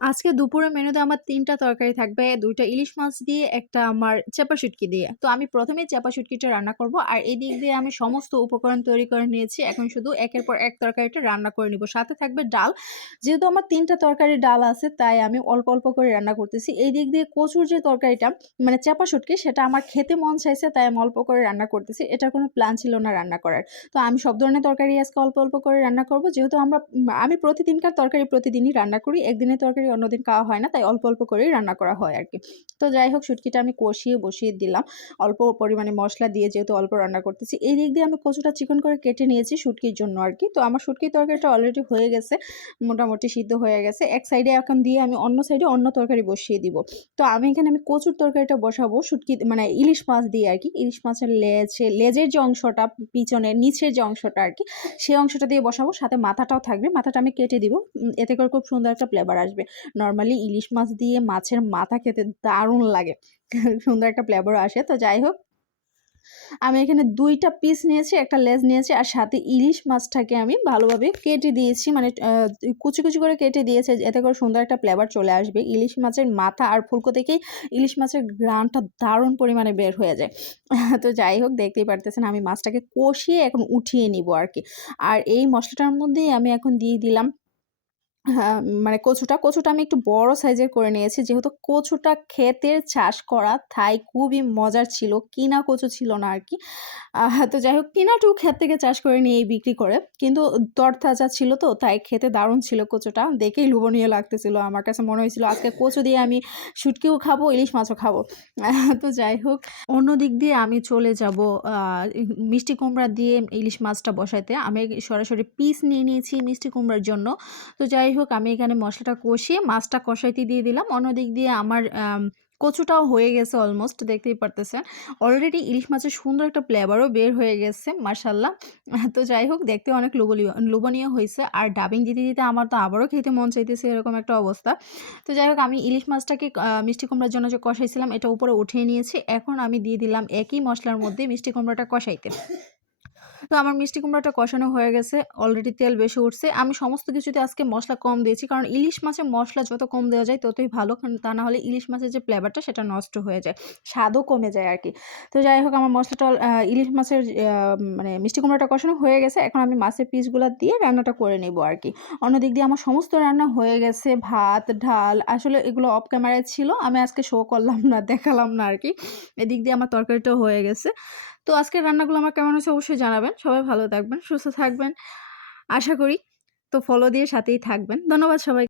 আজকে দুপুরের মেনুতে আমার ৩ টা তরকারি থাকবে। ২ টা ইলিশ মাছ দিয়ে, একটা আমার চেপা শুটকি দিয়ে। তো আমি ১ম এই চেপা শুটকিটা রান্না করব। আর এদিক দিয়ে আমি সমস্ত উপকরণ তৈরি করে নিয়েছি। এখন শুধু একের পর এক তরকারিটা রান্না করে নিব। সাথে থাকবে ডাল। যেহেতু আমার ৩ টা তরকারির ডাল আছে, তাই আমি অল্প, অল্প করে রান্না করতেছি। এই দিক দিয়ে কচুর যে তরকারিটা, মানে চেপা শুটকি, সেটা আমার খেতে মন চাইছে, তাই আমি অল্প করে রান্না করতেছি। এটার কোনো প্ল্যান ছিল না রান্না করার। তো আমি সব ধরনের তরকারি আজকে অল্প, অল্প করে রান্না করব। যেহেতু আমি প্রতিদিনকার তরকারি প্রতিদিনই রান্না করি। একদিনের তরকারি অন্যদিন খাওয়া হয় না। তাই অল্প, অল্প করেই রান্না করা হয় আরকি। তো যাই হোক, শুটকিটা আমি কষিয়ে বসিয়ে দিলাম। অল্প পরিমাণে মসলা দিয়ে, যেহেতু অল্প রান্না করতেছি। এই দিক দিয়ে আমি কচুটা চিকন করে কেটে নিয়েছি শুটকির জন্য আরকি। তো আমার শুটকির তরকারিটা অলরেডি হয়ে গেছে। মোটামুটি সিদ্ধ হয়ে গেছে। এক সাইডে এখন দিয়ে আমি অন্য সাইডে অন্য তরকারি বসিয়ে দিব। তো আমি কচুর তরকারিটা বসাবো শুটকি, মানে ইলিশ মাছ দিয়ে আরকি। ইলিশ মাছের লেজের যে অংশটা, পিছনের নিচের যে অংশটা আরকি, সেই অংশটা দিয়ে বসাবো। সাথে মাথাটাও থাকবে। মাথাটা আমি কেটে দিব। এতে করে খুব সুন্দর একটা ফ্লেভার আসবে। নরমালি ইলিশ মাছ দিয়ে মাছের মাথা খেতে দারুণ লাগে। সুন্দর একটা ফ্লেভারও আসে। তো যাই হোক, আমি এখানে ২ টা পিস নিয়েছি, একটা লেজ নিয়েছি, আর সাথে ইলিশ মাছটাকে আমি ভালোভাবে কেটে দিয়েছি। মানে কুচি, কুচি করে কেটে দিয়েছি, এতে করে সুন্দর একটা ফ্লেভার চলে আসবে। ইলিশ মাছের মাথা আর ফুলকো থেকেই ইলিশ মাছের ঘ্রাণটা দারুণ পরিমাণে বের হয়ে যায়। তো যাই হোক, দেখতেই পারতেছেন আমি মাছটাকে কষিয়ে এখন উঠিয়ে নিবো আরকি। আর এই মসলাটার মধ্যেই আমি এখন দিয়ে দিলাম, হ্যাঁ, মানে কচুটা আমি একটু বড় সাইজের করে নিয়েছি। যেহেতু কচুটা ক্ষেতের চাষ করা, তাই খুবই মজার ছিল। কিনা কচু ছিল না আরকি। তো যাই হোক, কিনাটাও ক্ষেত থেকে চাষ করে নিয়েই বিক্রি করে। কিন্তু তরতাজা ছিল তো, তাই খেতে দারুণ ছিল কচুটা। দেখেই লোভনীয় লাগতেছিল। আমার কাছে মনে হয়েছিল আজকে কচু দিয়ে আমি শুটকিও খাবো, ইলিশ মাছও খাবো। তো যাই হোক, অন্য দিক দিয়ে আমি চলে যাবো আ ই মিষ্টি কুমড়া দিয়ে ইলিশ মাছটা বসাইতে। আমি সরাসরি পিস নিয়ে নিয়েছি মিষ্টি কুমড়ার জন্য। তো যাই হোক, আমি এখানে মসলাটা কষিয়ে মাছটা কষাইতে দিয়ে দিলাম। অন্যদিক দিয়ে আমার কচুটাও হয়ে গেছে অলমোস্ট, দেখতেই পারতেছেন। অলরেডি ইলিশ মাছের সুন্দর একটা ফ্লেভারও বের হয়ে গেছে মাশাআল্লাহ। তো যাই হোক, দেখতে অনেক লোভনীয় হইছে। আর ডাবিং দিতে, দিতে আমার তো আবারও খেতে মন চাইতেছে, এরকম একটা অবস্থা। তো যাই হোক, আমি ইলিশ মাছটাকে মিষ্টি কুমড়ার জন্য যে কষাইছিলাম, এটা উপরে উঠিয়ে নিয়েছি। এখন আমি দিয়ে দিলাম একই মসলার মধ্যে মিষ্টি কুমড়াটা কষাইতে। তো আমার মিষ্টি কুমড়াটা কষানো হয়ে গেছে। অলরেডি তেল বেশি উঠছে। আমি সমস্ত কিছুতে আজকে মসলা কম দিয়েছি। কারণ ইলিশ মাছে মসলা যত কম দেওয়া যায় ততই ভালো। কারণ তা না হলে ইলিশ মাছের যে ফ্লেভারটা সেটা নষ্ট হয়ে যায়। স্বাদও কমে যায় আরকি। তো যাই হোক, আমার মসলাটা ইলিশ মাছের মানে মিষ্টি কুমড়াটা কষানো হয়ে গেছে। এখন আমি মাছের পিসগুলা দিয়ে রান্নাটা করে নিবো আরকি। অন্যদিক দিয়ে আমার সমস্ত রান্না হয়ে গেছে। ভাত, ডাল, আসলে এগুলো অফ ক্যামেরায় ছিল। আমি আজকে শো করলাম না, দেখালাম না আরকি। এদিক দিয়ে আমার তরকারিটাও হয়ে গেছে। তো আজকের রান্নাগুলো আমার কেমন হয়েছে অবশ্যই জানাবেন। সবাই ভালো থাকবেন, সুস্থ থাকবেন আশা করি। তো ফলো দিয়ে সাথেই থাকবেন। ধন্যবাদ সবাইকে।